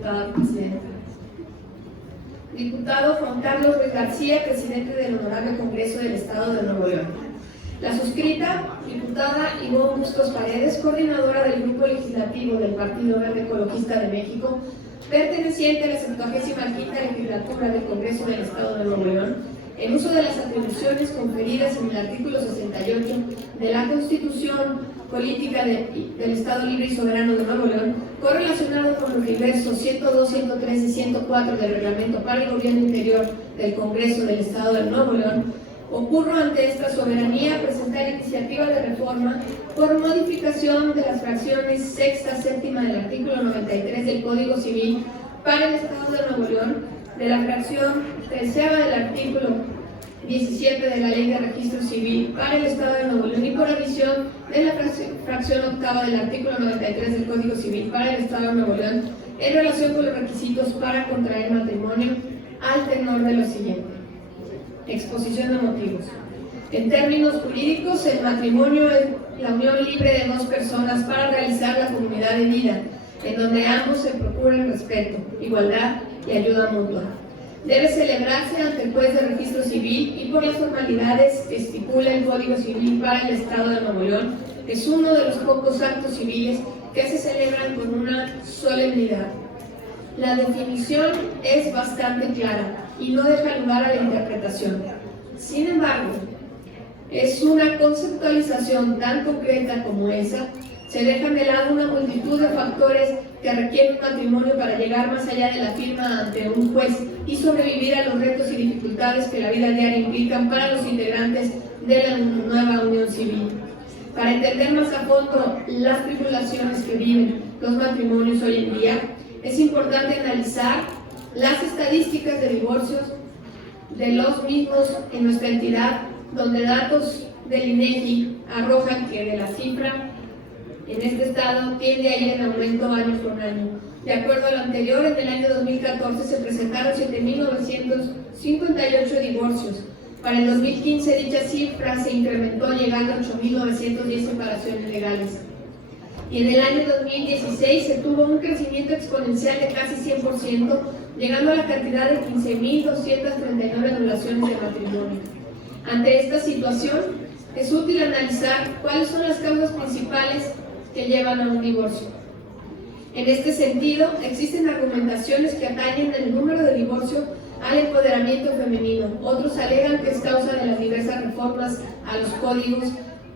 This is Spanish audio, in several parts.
diputada presidenta. Diputado Juan Carlos Ruiz García, presidente del Honorable Congreso del Estado de Nuevo León. La suscrita, diputada Ivonne Bustos Paredes, coordinadora del Grupo Legislativo del Partido Verde Ecologista de México, perteneciente a la 75ª Legislatura del Congreso del Estado de Nuevo León, en uso de las atribuciones conferidas en el artículo 68 de la Constitución Política del Estado Libre y Soberano de Nuevo León, correlacionado con los diversos 102, 103 y 104 del Reglamento para el Gobierno Interior del Congreso del Estado de Nuevo León, ocurro ante esta soberanía presentar iniciativa de reforma por modificación de las fracciones sexta, séptima del artículo 93 del Código Civil para el Estado de Nuevo León, de la fracción tercera del artículo 17 de la Ley de Registro Civil para el Estado de Nuevo León y por adición de la fracción octava del artículo 93 del Código Civil para el Estado de Nuevo León en relación con los requisitos para contraer matrimonio al tenor de lo siguiente. Exposición de motivos. En términos jurídicos, el matrimonio es la unión libre de dos personas para realizar la comunidad de vida, en donde ambos se procuran respeto, igualdad y ayuda mutua. Debe celebrarse ante el juez de registro civil y por las formalidades que estipula el Código Civil para el Estado de Nuevo León. Es uno de los pocos actos civiles que se celebran con una solemnidad. La definición es bastante clara y no deja lugar a la interpretación. Sin embargo, es una conceptualización tan concreta como esa. Se dejan de lado una multitud de factores que requieren un matrimonio para llegar más allá de la firma ante un juez y sobrevivir a los retos y dificultades que la vida diaria implican para los integrantes de la nueva unión civil. Para entender más a fondo las tribulaciones que viven los matrimonios hoy en día, es importante analizar las estadísticas de divorcios de los mismos en nuestra entidad, donde datos del INEGI arrojan que de la cifra en este estado tiende a ir en aumento año con año. De acuerdo a lo anterior, en el año 2014 se presentaron 7.958 divorcios. Para el 2015 dicha cifra se incrementó llegando a 8.910 separaciones legales. Y en el año 2016 se tuvo un crecimiento exponencial de casi 100%, llegando a la cantidad de 15.239 anulaciones de matrimonio. Ante esta situación, es útil analizar cuáles son las causas principales que llevan a un divorcio. En este sentido, existen argumentaciones que atañen el número de divorcio al empoderamiento femenino. Otros alegan que es causa de las diversas reformas a los códigos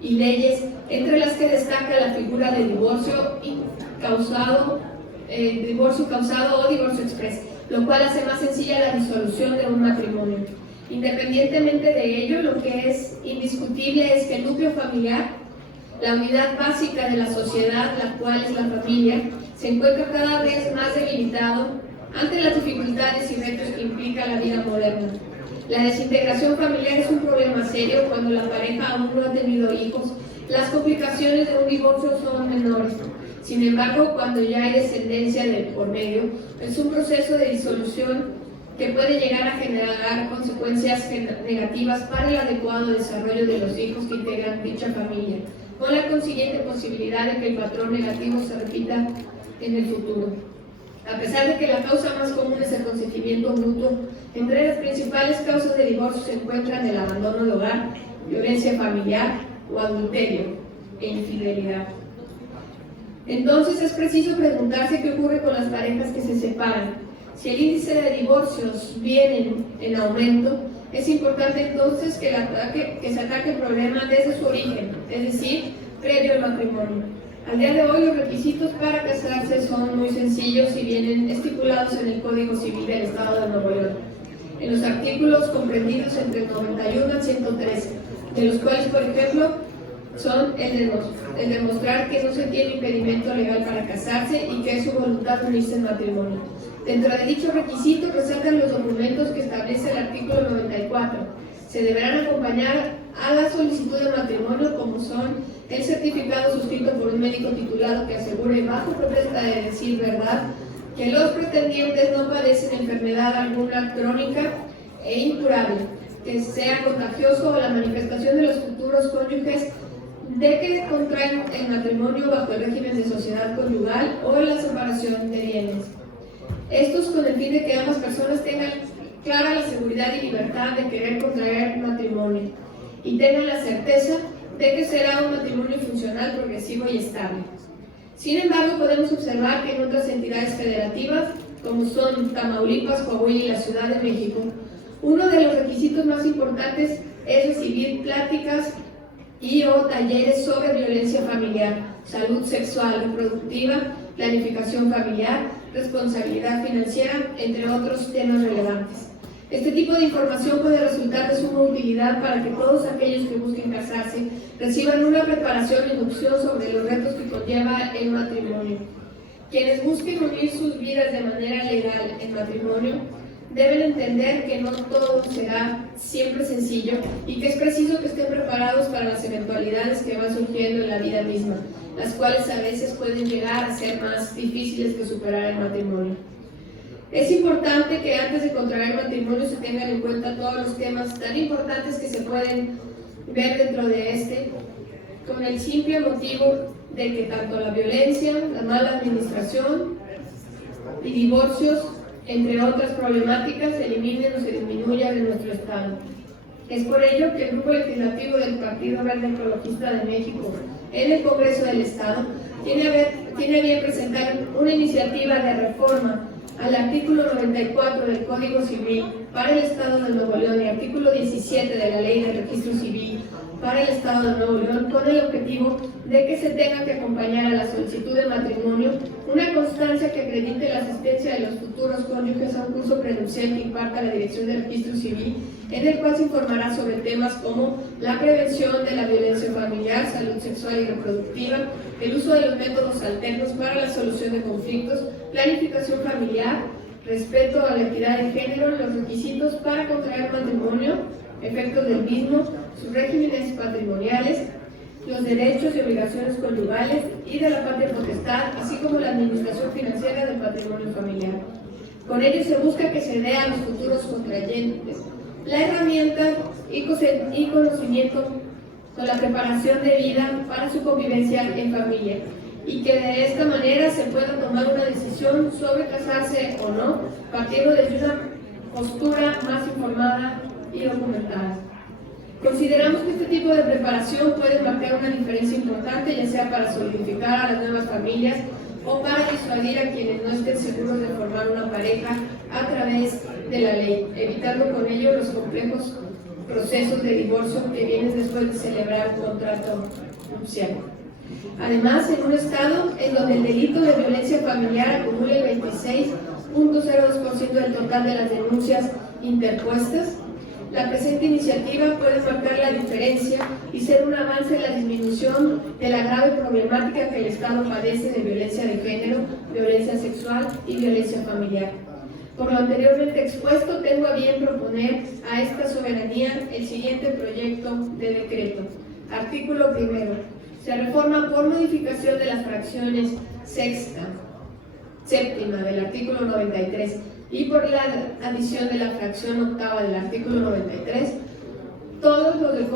y leyes, entre las que destaca la figura de divorcio causado o divorcio express, lo cual hace más sencilla la disolución de un matrimonio. Independientemente de ello, lo que es indiscutible es que el núcleo familiar, la unidad básica de la sociedad, la cual es la familia, se encuentra cada vez más debilitado ante las dificultades y retos que implica la vida moderna. La desintegración familiar es un problema serio cuando la pareja aún no ha tenido hijos. Las complicaciones de un divorcio son menores. Sin embargo, cuando ya hay descendencia de por medio, es un proceso de disolución que puede llegar a generar consecuencias negativas para el adecuado desarrollo de los hijos que integran dicha familia, con la consiguiente posibilidad de que el patrón negativo se repita en el futuro. A pesar de que la causa más común es el consentimiento mutuo, entre las principales causas de divorcio se encuentran el abandono del hogar, violencia familiar o adulterio e infidelidad. Entonces es preciso preguntarse qué ocurre con las parejas que se separan. Si el índice de divorcios viene en aumento, es importante entonces que se ataque el problema desde su origen, es decir, previo al matrimonio. Al día de hoy los requisitos para casarse son muy sencillos y vienen estipulados en el Código Civil del Estado de Nuevo León, en los artículos comprendidos entre el 91 al 113, de los cuales, por ejemplo, son el demostrar que no se tiene impedimento legal para casarse y que es su voluntad unirse en matrimonio. Dentro de dichos requisitos resaltan los documentos que establece el artículo 94. Se deberán acompañar a la solicitud de matrimonio, como son el certificado suscrito por un médico titulado que asegure bajo protesta de decir verdad que los pretendientes no padecen enfermedad alguna crónica e incurable, que sea contagioso o la manifestación de los futuros cónyuges de que contraen el matrimonio bajo el régimen de sociedad conyugal o la separación de bienes. Estos con el fin de que ambas personas tengan clara la seguridad y libertad de querer contraer matrimonio y tengan la certeza de que será un matrimonio funcional, progresivo y estable. Sin embargo, podemos observar que en otras entidades federativas, como son Tamaulipas, Coahuila y la Ciudad de México, uno de los requisitos más importantes es recibir pláticas y o talleres sobre violencia familiar, salud sexual reproductiva, planificación familiar, responsabilidad financiera, entre otros temas relevantes. Este tipo de información puede resultar de suma utilidad para que todos aquellos que busquen casarse reciban una preparación e inducción sobre los retos que conlleva el matrimonio. Quienes busquen unir sus vidas de manera legal en matrimonio deben entender que no todo será siempre sencillo y que es preciso que estén preparados para las eventualidades que van surgiendo en la vida misma, las cuales a veces pueden llegar a ser más difíciles que superar el matrimonio. Es importante que antes de contraer matrimonio se tengan en cuenta todos los temas tan importantes que se pueden ver dentro de este, con el simple motivo de que tanto la violencia, la mala administración y divorcios, entre otras problemáticas, se eliminen o se disminuyan en nuestro Estado. Es por ello que el Grupo Legislativo del Partido Verde Ecologista de México en el Congreso del Estado tiene a bien presentar una iniciativa de reforma al artículo 94 del Código Civil para el Estado de Nuevo León y artículo 17 de la Ley de Registro Civil para el Estado de Nuevo León, con el objetivo de que se tenga que acompañar a la solicitud de matrimonio una constancia que acredite la asistencia de los futuros cónyuges a un curso prenupcial que imparta la Dirección de Registro Civil, en el cual se informará sobre temas como la prevención de la violencia familiar, salud sexual y reproductiva, el uso de los métodos alternos para la solución de conflictos, planificación familiar, respeto a la equidad de género, los requisitos para contraer matrimonio, efectos del mismo, sus regímenes patrimoniales, los derechos y obligaciones conyugales y de la patria potestad, así como la administración financiera del patrimonio familiar. Con ello se busca que se dé a los futuros contrayentes la herramienta y conocimiento con la preparación de vida para su convivencia en familia y que de esta manera se pueda tomar una decisión sobre casarse o no, partiendo de una postura más informada y documentada. Consideramos que este tipo de preparación puede marcar una diferencia importante, ya sea para solidificar a las nuevas familias o para disuadir a quienes no estén seguros de formar una pareja a través de la ley, evitando con ello los complejos procesos de divorcio que vienen después de celebrar un contrato nupcial. Además, en un estado en donde el delito de violencia familiar acumula el 26.02% del total de las denuncias interpuestas, la presente iniciativa puede marcar la diferencia y ser un avance en la disminución de la grave problemática que el Estado padece de violencia de género, violencia sexual y violencia familiar. Por lo anteriormente expuesto, tengo a bien proponer a esta soberanía el siguiente proyecto de decreto. Artículo primero. Se reforma por modificación de las fracciones séptima del artículo 93 y por la adición de la fracción octava del artículo 93, todos del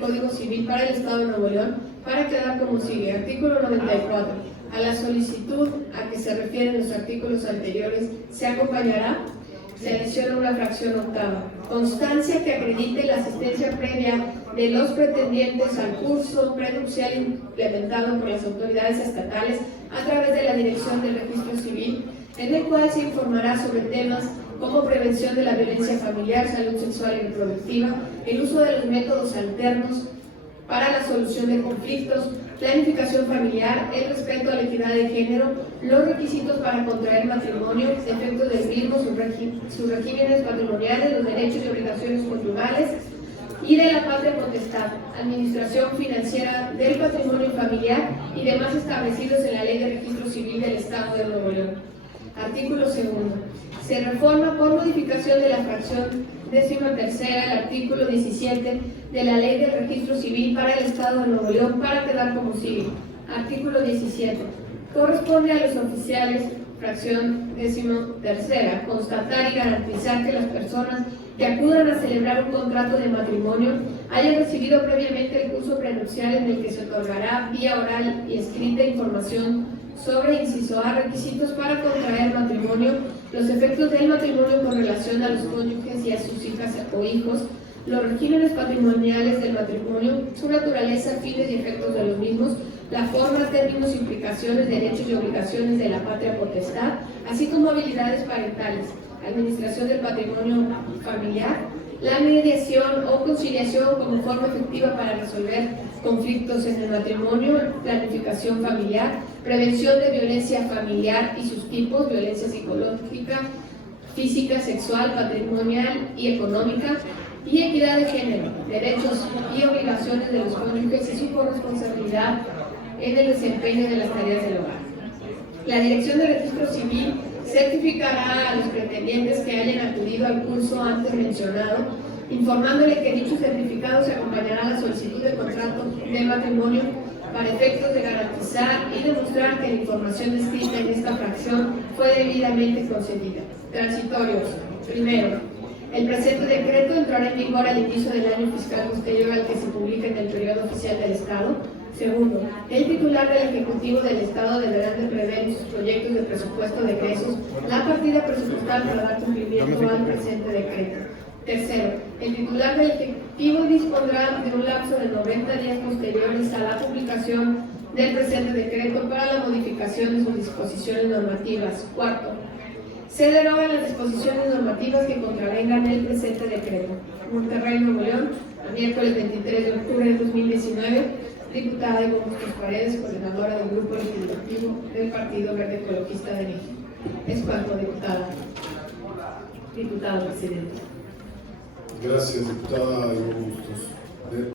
Código Civil para el Estado de Nuevo León, para quedar como sigue. Artículo 94. A la solicitud a que se refieren los artículos anteriores se acompañará, se adiciona una fracción octava. Constancia que acredite la asistencia previa de los pretendientes al curso prenupcial implementado por las autoridades estatales a través de la Dirección del Registro Civil, en el cual se informará sobre temas como prevención de la violencia familiar, salud sexual y reproductiva, el uso de los métodos alternos para la solución de conflictos, planificación familiar, el respeto a la equidad de género, los requisitos para contraer matrimonio, efectos del mismo, sus regímenes patrimoniales, los derechos y obligaciones conyugales y de la patria potestad, administración financiera del patrimonio familiar y demás establecidos en la Ley de Registro Civil del Estado de Nuevo León. Artículo segundo. Se reforma por modificación de la fracción 13ª del artículo 17 de la Ley de Registro Civil para el Estado de Nuevo León, para quedar como sigue. Artículo 17. Corresponde a los oficiales, fracción 13ª, constatar y garantizar que las personas que acudan a celebrar un contrato de matrimonio hayan recibido previamente el curso prenupcial en el que se otorgará vía oral y escrita información sobre, inciso A, requisitos para contraer matrimonio matrimonio, los efectos del matrimonio con relación a los cónyuges y a sus hijas o hijos, los regímenes patrimoniales del matrimonio, su naturaleza, fines y efectos de los mismos, la forma, términos, implicaciones, derechos y obligaciones de la patria potestad, así como habilidades parentales, administración del patrimonio familiar, la mediación o conciliación como forma efectiva para resolver conflictos en el matrimonio, planificación familiar, prevención de violencia familiar y sus tipos, violencia psicológica, física, sexual, patrimonial y económica, y equidad de género, derechos y obligaciones de los cónyuges y su corresponsabilidad en el desempeño de las tareas del hogar. La Dirección de Registro Civil certificará a los pretendientes que hayan acudido al curso antes mencionado, informándole que dicho certificado se acompañará a la solicitud de contrato de matrimonio para efectos de garantizar y demostrar que la información descrita en esta fracción fue debidamente concedida. Transitorios. Primero, el presente decreto entrará en vigor al inicio del año fiscal posterior al que se publique en el periodo oficial del Estado. Segundo, el titular del Ejecutivo del Estado deberá de prever en sus proyectos de presupuesto de egresos la partida presupuestal para dar cumplimiento al presente decreto. Tercero, el titular del Ejecutivo dispondrá de un lapso de 90 días posteriores a la publicación del presente decreto para la modificación de sus disposiciones normativas. Cuarto, se derogan las disposiciones normativas que contravengan el presente decreto. Monterrey, Nuevo León, el miércoles 23 de octubre de 2019, diputada Eva Bustos Paredes, coordinadora del Grupo Legislativo del Partido Verde Ecologista de México. Es cuanto, diputada. Diputado presidente. Gracias, diputada Eva Bustos.